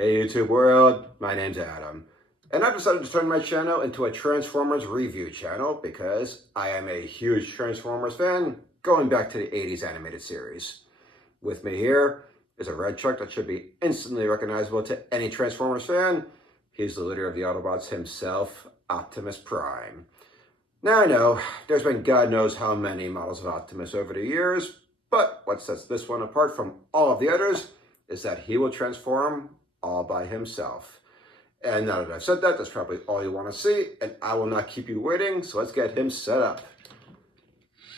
Hey YouTube world, my name's Adam, and I've decided to turn my channel into a Transformers review channel because I am a huge Transformers fan, going back to the 80s animated series. With me here is a red truck that should be instantly recognizable to any Transformers fan. He's the leader of the Autobots himself, Optimus Prime. Now I know, there's been God knows how many models of Optimus over the years, but what sets this one apart from all of the others is that he will transform all by himself. And now that I've said that, that's probably all you want to see, and I will not keep you waiting, so let's get him set up.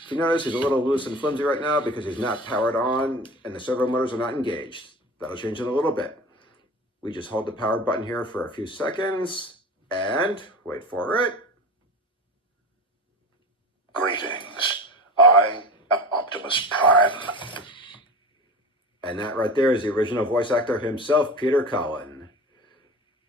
If you notice, he's a little loose and flimsy right now because he's not powered on and the servo motors are not engaged. That'll change in a little bit. We just hold the power button here for a few seconds, and wait for it. Greetings, I am Optimus Prime. And that right there is the original voice actor himself, Peter Cullen.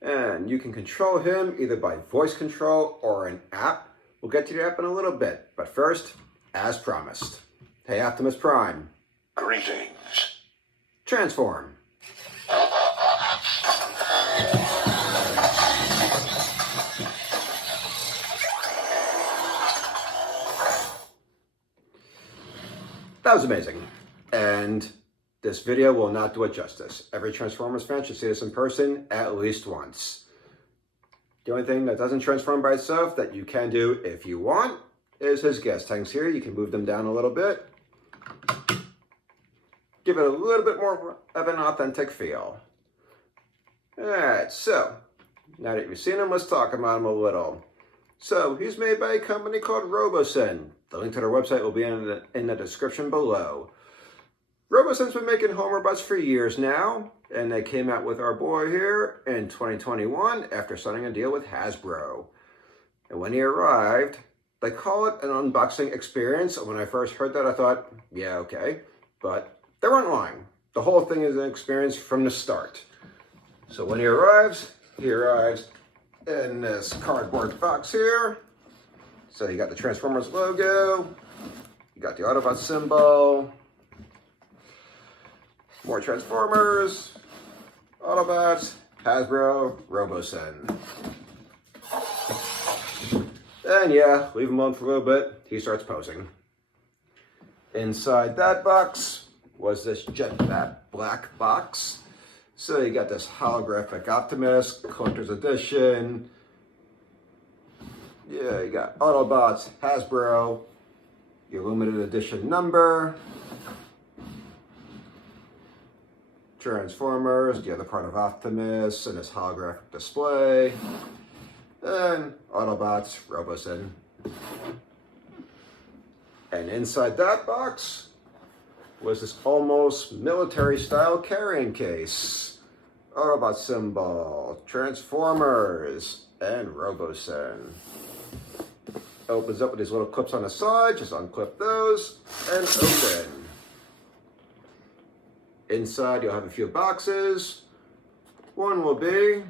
And you can control him either by voice control or an app. We'll get to the app in a little bit, but first, as promised. Hey Optimus Prime. Greetings. Transform. That was amazing. And this video will not do it justice. Every Transformers fan should see this in person at least once. The only thing that doesn't transform by itself that you can do if you want is his gas tanks here. You can move them down a little bit. Give it a little bit more of an authentic feel. Alright, so now that you've seen him, let's talk about him a little. So he's made by a company called Robosen. The link to their website will be in the description below. Robosen's been making home robots for years now, and they came out with our boy here in 2021 after signing a deal with Hasbro. And when he arrived, they call it an unboxing experience. And when I first heard that, I thought, yeah, okay. But they weren't lying. The whole thing is an experience from the start. So when he arrives in this cardboard box here. So you got the Transformers logo, you got the Autobot symbol, more Transformers, Autobots, Hasbro, Robosen. And yeah, leave him alone for a little bit, he starts posing. Inside that box was this jet black box. So you got this holographic Optimus, Collector's Edition. Yeah, you got Autobots, Hasbro, your limited edition number, Transformers, the other part of Optimus, and his holographic display, and Autobots, Robosen. And inside that box was this almost military-style carrying case. Autobot symbol, Transformers, and Robosen. Opens up with these little clips on the side, just unclip those, and open. Inside you'll have a few boxes. One will be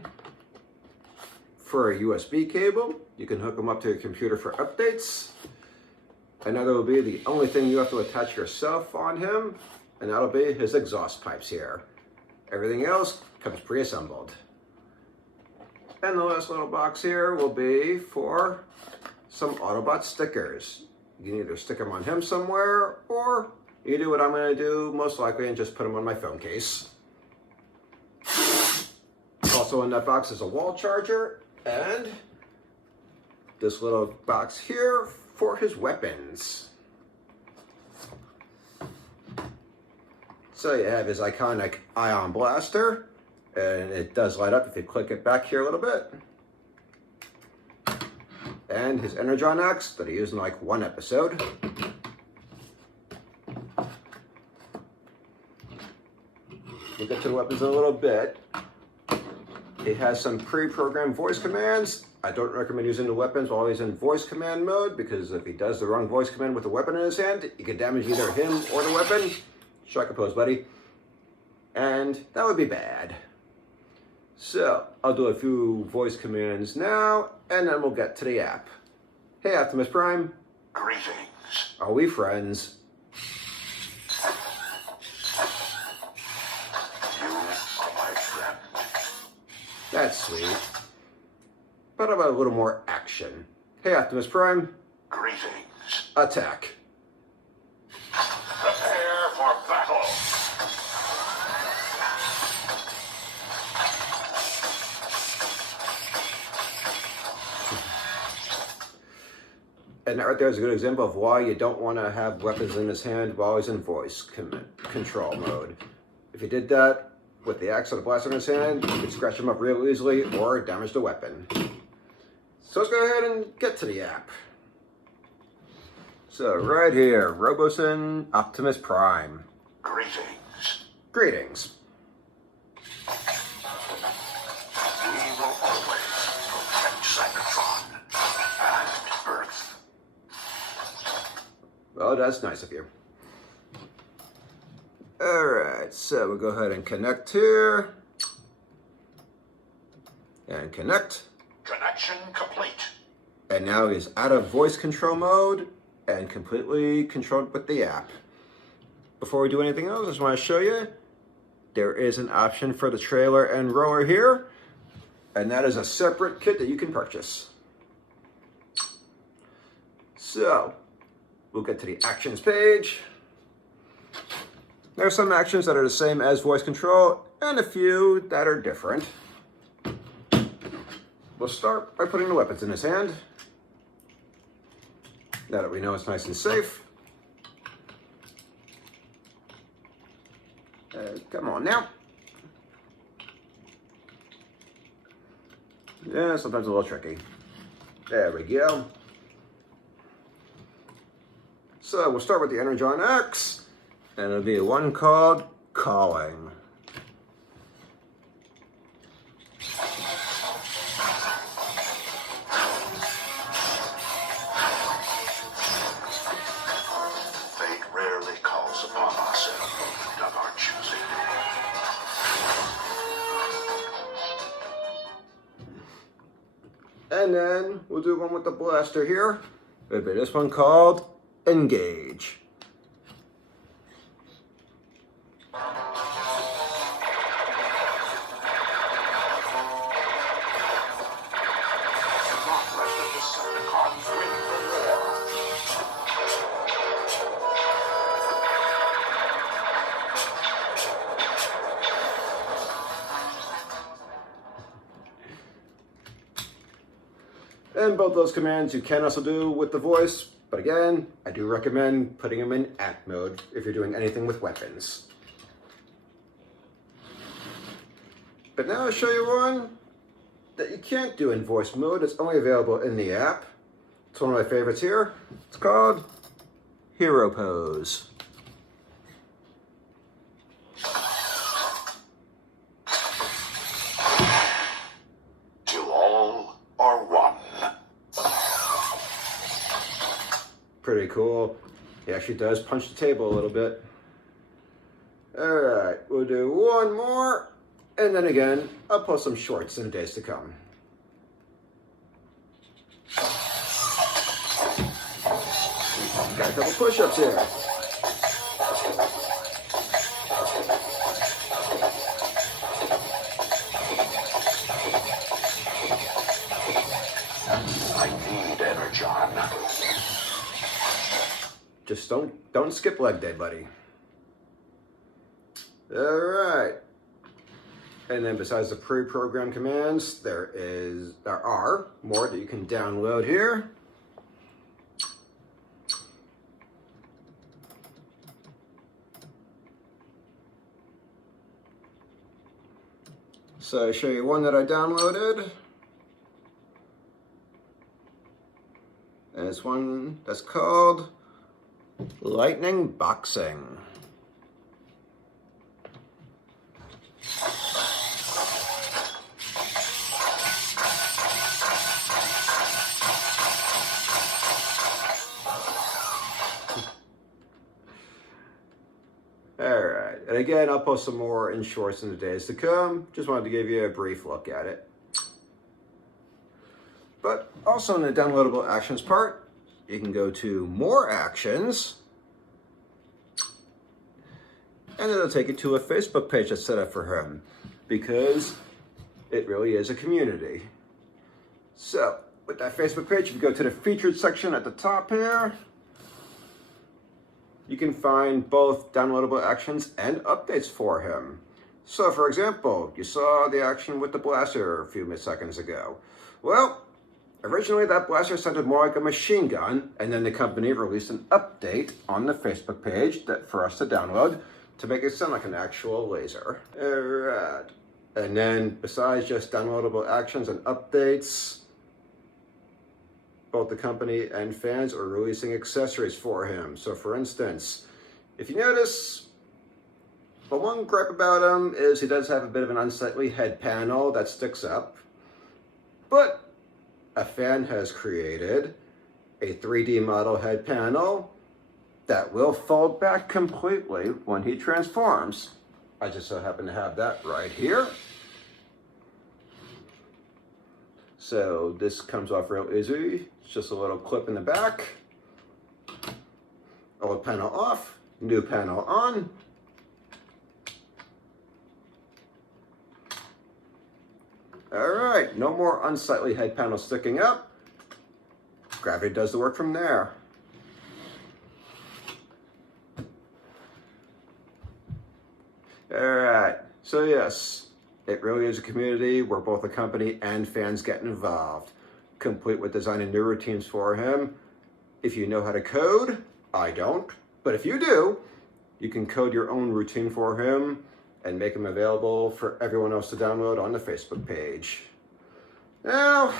for a USB cable. You can hook them up to your computer for updates. Another will be the only thing you have to attach yourself on him, and that'll be his exhaust pipes here. Everything else comes pre-assembled. And the last little box here will be for some Autobot stickers. You can either stick them on him somewhere, or you do what I'm going to do most likely and just put them on my phone case. Also in that box is a wall charger and this little box here for his weapons. So you have his iconic ion blaster, and it does light up if you click it back here a little bit. And his Energon axe that he used in like one episode. We'll get to the weapons in a little bit. It has some pre-programmed voice commands. I don't recommend using the weapons while he's in voice command mode, because if he does the wrong voice command with the weapon in his hand, it can damage either him or the weapon. Strike a pose, buddy. And that would be bad. So I'll do a few voice commands now, and then we'll get to the app. Hey Optimus Prime. Greetings. Are we friends? You are my friend. That's sweet. But how about a little more action? Hey, Optimus Prime. Greetings. Attack. Prepare for battle. And that right there is a good example of why you don't want to have weapons in his hand while he's in voice control mode. If you did that with the axe or the blaster in his hand, you could scratch him up real easily or damage the weapon. So let's go ahead and get to the app. So right here, Robosen Optimus Prime. Greetings. Greetings. We will always protect Cybertron and Earth. Well, that's nice of you. Alright, so we'll go ahead and connect here. And connect. Connection complete. And now he's out of voice control mode and completely controlled with the app. Before we do anything else, I just want to show you, there is an option for the trailer and roller here, and that is a separate kit that you can purchase. So, we'll get to the actions page. There are some actions that are the same as voice control, and a few that are different. We'll start by putting the weapons in his hand. Now that we know it's nice and safe. Come on now. Yeah, sometimes a little tricky. There we go. So we'll start with the Energon X, and it'll be one called Calling. Fate rarely calls upon us in a moment of our choosing. And then we'll do one with the blaster here. It'll be this one called Engage. Not let the Decepticons win the war. And both those commands you can also do with the voice, but again, I do recommend putting them in act mode if you're doing anything with weapons. But now I'll show you one that you can't do in voice mode. It's only available in the app. It's one of my favorites here. It's called Hero Pose. Till all are one. Pretty cool. He actually does punch the table a little bit. Alright, we'll do one more. And then again, I'll post some shorts in the days to come. Got a couple push-ups here. I need Energon. Just don't skip leg day, buddy. Alright. And then besides the pre-programmed commands, there are more that you can download here. So I'll show you one that I downloaded. And it's one that's called Lightning Boxing. Alright, and again, I'll post some more in shorts in the days to come. Just wanted to give you a brief look at it. But also in the downloadable actions part, you can go to more actions, and it'll take you to a Facebook page that's set up for him. Because it really is a community. So, with that Facebook page, if you go to the featured section at the top here, you can find both downloadable actions and updates for him. So, for example, you saw the action with the blaster a few seconds ago. Well, originally that blaster sounded more like a machine gun, and then the company released an update on the Facebook page for us to download to make it sound like an actual laser. Alright. And then, besides just downloadable actions and updates, both the company and fans are releasing accessories for him. So for instance, if you notice, the one gripe about him is he does have a bit of an unsightly head panel that sticks up. But a fan has created a 3D model head panel that will fold back completely when he transforms. I just so happen to have that right here. So this comes off real easy. It's just a little clip in the back. Old panel off, new panel on. All right, no more unsightly head panel sticking up. Gravity does the work from there. All right, so yes, it really is a community where both the company and fans get involved, complete with designing new routines for him. If you know how to code, I don't, but if you do, you can code your own routine for him and make him available for everyone else to download on the Facebook page. Now,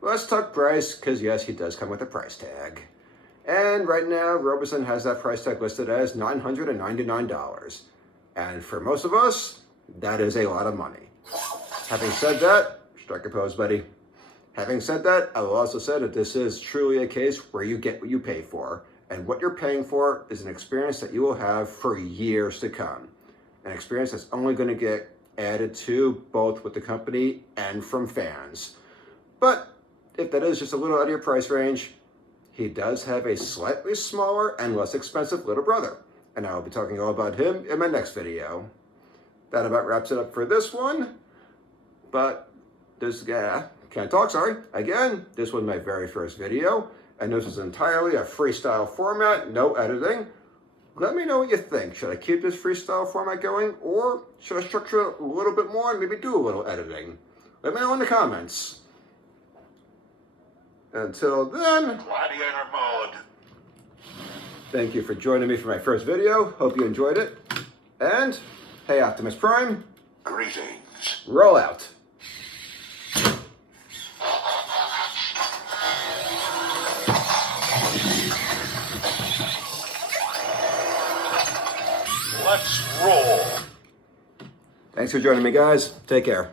let's talk price, because yes, he does come with a price tag. And right now, Robosen has that price tag listed as $999. And for most of us, that is a lot of money. Having said that, strike a pose, buddy. Having said that, I will also say that this is truly a case where you get what you pay for. And what you're paying for is an experience that you will have for years to come. An experience that's only going to get added to both with the company and from fans. But if that is just a little out of your price range, he does have a slightly smaller and less expensive little brother. And I will be talking all about him in my next video. That about wraps it up for this one. But this guy, can't talk, sorry. Again, this was my very first video. And this is entirely a freestyle format, no editing. Let me know what you think. Should I keep this freestyle format going, or should I structure it a little bit more and maybe do a little editing? Let me know in the comments. Until then, Gladiator mode. thank you for joining me for my first video. Hope you enjoyed it. And, hey Optimus Prime, Greetings. roll out. Let's roll. Thanks for joining me, guys. Take care.